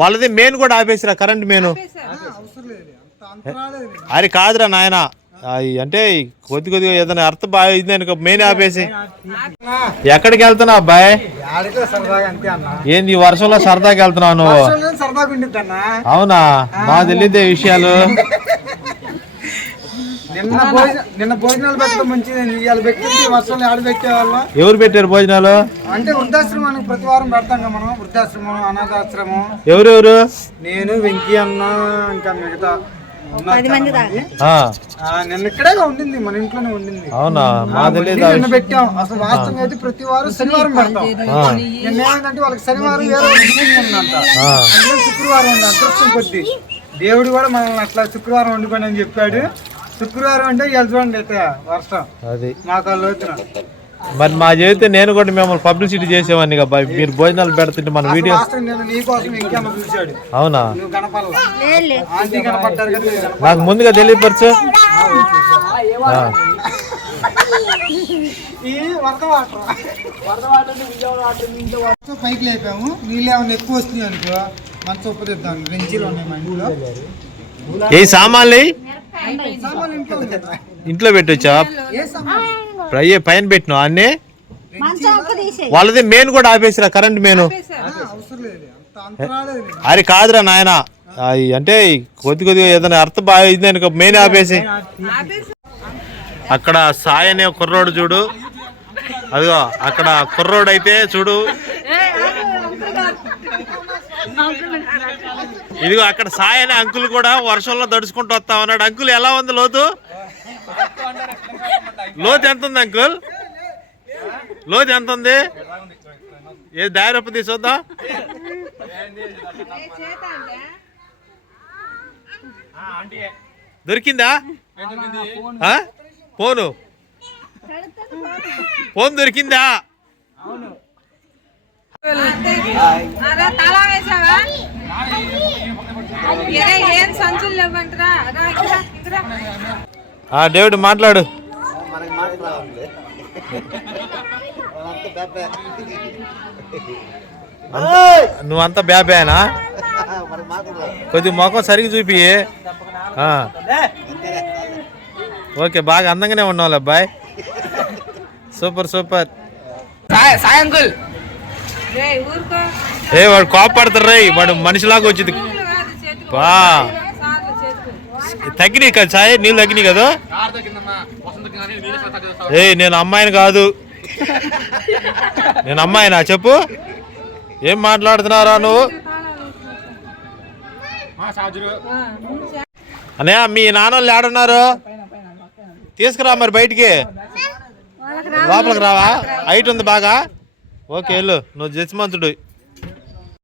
వాళ్ళది మెయిన్ కూడా ఆపేసిరా, current main. అది కాదురా నాయన, అంటే కొద్దిగా ఏదైనా అర్థం బాగా ఇది మెయిన్ ఆపేసి. ఎక్కడికి వెళ్తున్నావు అబ్బాయి? ఏంది ఈ వర్షంలో సరదాకి వెళ్తున్నావు నువ్వు? అవునా, బాగా తెలియదే విషయాలు. నిన్న భోజనాలు పెట్టడం మంచిది. వర్షంలో ఆడ పెట్టేవాళ్ళం. ఎవరు పెట్టారు భోజనాలు? అంటే వృద్ధాశ్రమానికి ప్రతి వారం పెడతాం కదా మనం. వృద్ధాశ్రమం, అనాథాశ్రమం. ఎవరెవరు? నేను, వెంకీ అన్న, ఇంకా మిగతా నిన్న ఇక్కడే ఉండింది, మన ఇంట్లోనే ఉండింది. అవునా, మా తెలియదు. నిన్న పెట్టాం. అసలు వాస్తవం అయితే ప్రతి వారం శనివారం పెడతాం. నిన్న ఏమైందంటే వాళ్ళకి శనివారం వేరే ఉందంట, శుక్రవారం ఉంది. అదృష్టం కొద్ది దేవుడు కూడా మనల్ని అట్లా శుక్రవారం వండుకోండి అని చెప్పాడు. శుక్రవారం అంటే చూడండి అయితే వర్షం అది మాకు లోతున. మరి మా చేస్తే నేను కూడా మిమ్మల్ని పబ్లిసిటీ చేసేవాడిని కదా, మీరు భోజనాలు పెడుతుంటే మన వీడియో. అవునా, నాకు ముందుగా తెలియపరచు. పైకి లేపాము. నీళ్ళు ఏమైనా ఎక్కువ వస్తుంది అనుకో మంచి ఉప్పదిద్దాం. రెంచీలు ఉన్నాయి మా ఇంట్లో. ఏ సామాన్లు ఇంట్లో పెట్టొచ్చా? పైన పెట్టినా అన్నీ. వాళ్ళది మెయిన్ కూడా ఆపేసిరా, కరెంట్ మెయిన్. అది కాదురా నాయన, అంటే కొద్దిగా ఏదైనా అర్థం బాగా ఇది మెయిన్ ఆపేసి. అక్కడ సాయి అనే కుర్రోడు చూడు, అదిగో అక్కడ కుర్రోడు అయితే చూడు. ఇదిగో అక్కడ సాయి అనే అంకుల్ కూడా వర్షంలో దడుచుకుంటూ వస్తా ఉన్నాడు. అంకుల్ ఎలా ఉంది లోతు? లోతు ఎంత ఉంది అంకుల్? లోతు ఎంత ఉంది? ఏ దారిరొప్ప తీసుకొద్దాం. దొరికిందా ఫోను? ఫోన్ దొరికిందా? డేవిడ్ మాట్లాడు. నువ్వంతా బ్యాబేనా? కొద్ది ముఖం సరిగ్గా చూపి. ఓకే, బాగా అందంగానే ఉన్నావు అబ్బాయి. Super super. ఏ వాడు కోపడతారు రే, వాడు మనిషిలాగా వచ్చింది. బా తగ్గినాయి కదా సాయి, నీళ్ళు తగ్గినాయి కదా. ఏ నేను అమ్మాయిని కాదు. నేను అమ్మాయినా చెప్పు? ఏం మాట్లాడుతున్నారా నువ్వు? అన్నయ్య మీ నాన్నోళ్ళు ఏడున్నారు? తీసుకురా మరి బయటికి. లోపలికి రావా? హైట్ ఉంది బాగా. ఓకే వెళ్ళు, నువ్వు జస్మంతుడు.